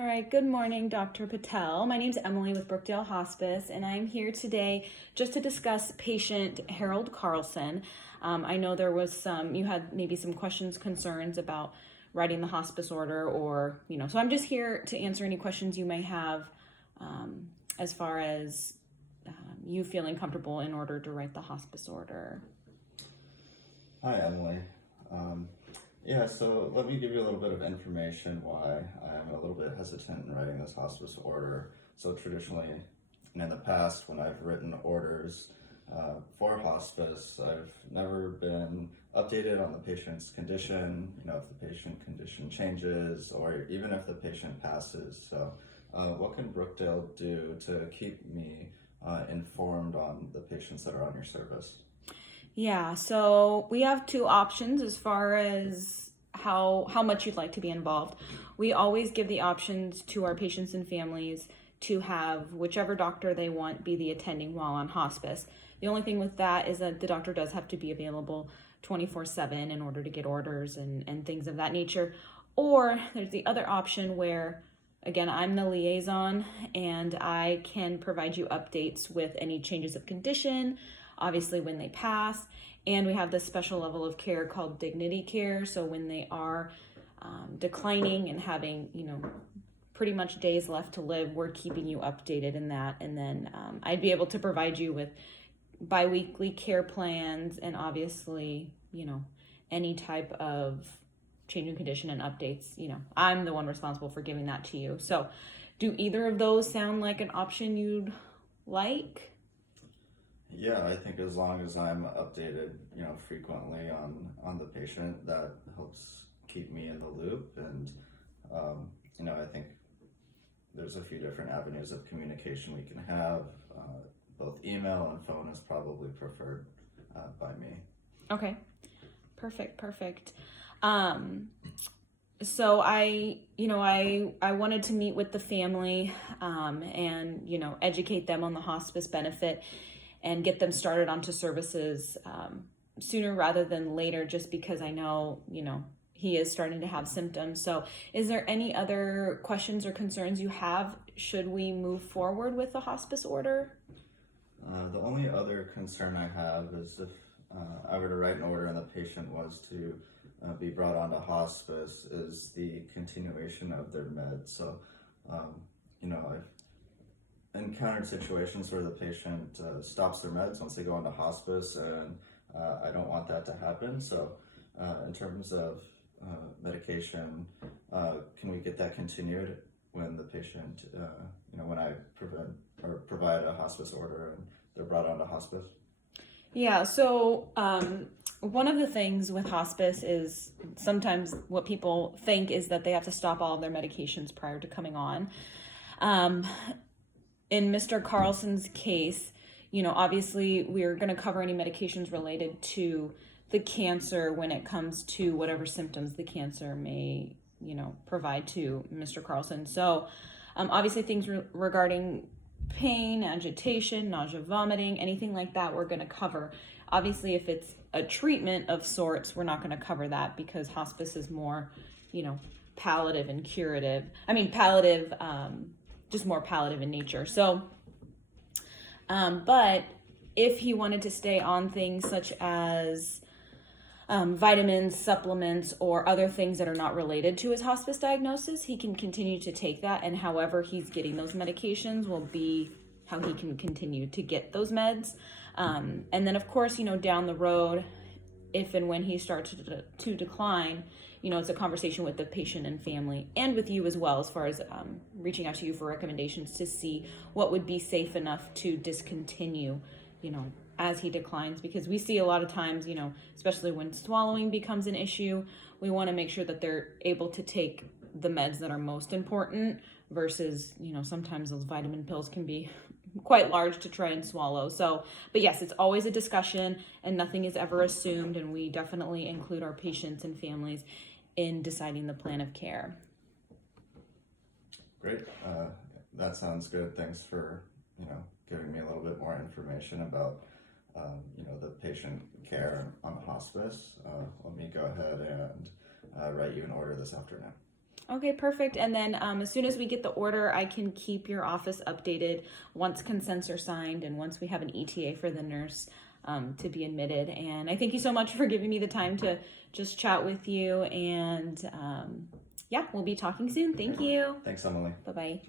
All right, good morning, Dr. Patel. My name is Emily with Brookdale Hospice, and I'm here today just to discuss patient Harold Carlson. I know you had maybe some questions, concerns about writing the hospice order, so I'm just here to answer any questions you may have as far as you feeling comfortable in order to write the hospice order. Hi, Emily. So let me give you a little bit of information why I'm a little bit hesitant in writing this hospice order. So traditionally, and in the past, when I've written orders for hospice, I've never been updated on the patient's condition, if the patient condition changes, or even if the patient passes. So what can Brookdale do to keep me informed on the patients that are on your service? Yeah, so we have two options as far as how much you'd like to be involved. We always give the options to our patients and families to have whichever doctor they want be the attending while on hospice. The only thing with that is that the doctor does have to be available 24/7 in order to get orders and things of that nature. Or there's the other option where, again, I'm the liaison and I can provide you updates with any changes of condition, obviously when they pass, and we have this special level of care called dignity care. So when they are declining and having, pretty much days left to live, we're keeping you updated in that. And then I'd be able to provide you with biweekly care plans and obviously, any type of change in condition and updates. I'm the one responsible for giving that to you. So do either of those sound like an option you'd like? Yeah, I think as long as I'm updated, frequently on the patient, that helps keep me in the loop. And, I think there's a few different avenues of communication we can have. Both email and phone is probably preferred by me. Okay, perfect. So I wanted to meet with the family and, educate them on the hospice benefit and get them started onto services sooner rather than later, just because I know, he is starting to have symptoms. So is there any other questions or concerns you have should we move forward with the hospice order? The only other concern I have is if I were to write an order and the patient was to be brought onto hospice, is the continuation of their meds. So, I've encountered situations where the patient stops their meds once they go into hospice, and I don't want that to happen. So in terms of medication, can we get that continued when the patient, when I provide a hospice order and they're brought onto hospice? Yeah, so one of the things with hospice is sometimes what people think is that they have to stop all of their medications prior to coming on. In Mr. Carlson's case, obviously we're going to cover any medications related to the cancer when it comes to whatever symptoms the cancer may, provide to Mr. Carlson. So obviously things regarding pain, agitation, nausea, vomiting, anything like that, we're going to cover. Obviously, if it's a treatment of sorts, we're not going to cover that because hospice is more, palliative and curative. Palliative, just more palliative in nature. So, but if he wanted to stay on things such as vitamins, supplements, or other things that are not related to his hospice diagnosis, he can continue to take that, and however he's getting those medications will be how he can continue to get those meds. And then, of course, down the road, if and when he starts to decline, it's a conversation with the patient and family and with you as well, as far as reaching out to you for recommendations to see what would be safe enough to discontinue, as he declines, because we see a lot of times, especially when swallowing becomes an issue, we want to make sure that they're able to take the meds that are most important versus, sometimes those vitamin pills can be quite large to try and swallow. So, but yes, it's always a discussion and nothing is ever assumed. And we definitely include our patients and families in deciding the plan of care. Great. That sounds good. Thanks for, giving me a little bit more information about, the patient care on the hospice. Let me go ahead and write you an order this afternoon. Okay, perfect. And then as soon as we get the order, I can keep your office updated once consents are signed and once we have an ETA for the nurse to be admitted. And I thank you so much for giving me the time to just chat with you. And yeah, we'll be talking soon. Thank you. Thanks, Emily. Bye-bye.